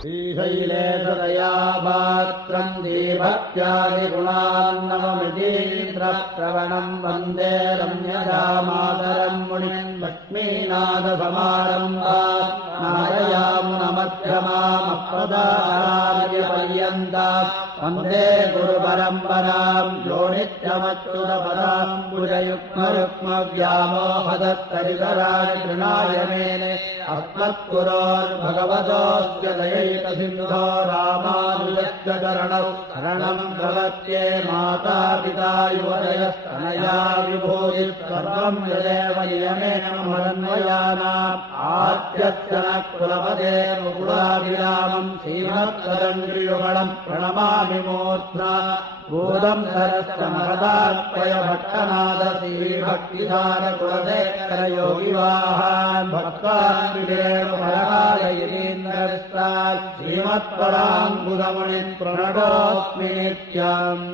श्रीशैले सदया पात्रम् दीभक्त्यादिगुणान्नवमितीन्द्रप्रवणम् वन्दे रम्यजामातरम् मुनिम् लक्ष्मीनाथसमारम्भाम् नारयामुनमध्यमामप्रदाचार्यपर्यन्ताम् वन्दे गुरुपरम्पराम् यो नित्यमच्युतपदाम् भुजयुग्मरुक्मव्यामोहदत्तरितराणि तृणाय मेने अस्मत्पुरोर्भगवतोऽस्य दयैकसिन्धो रामानुजस्य चरणौ शरणम् प्रपद्ये मातापिता युवतयस्तनया विभूतिः सर्वम् यदेव नियमेन मदन्वयानाम् आद्यस्य नः कुलपते मुकुलाभिरामम् श्रीमत्तदङ्घ्रियुगळम् प्रणमामि मूर्ध्ना भूतम् सरस्य महदात्मय भट्टनाद श्रीभक्तिसारकुलशेखरयोगिवाहान् भक्तान् विवेणुपरकालयतीन्द्रविस्तात् श्रीमत्पराङ्कुशमुनिम् प्रणतोऽस्मि नित्यम्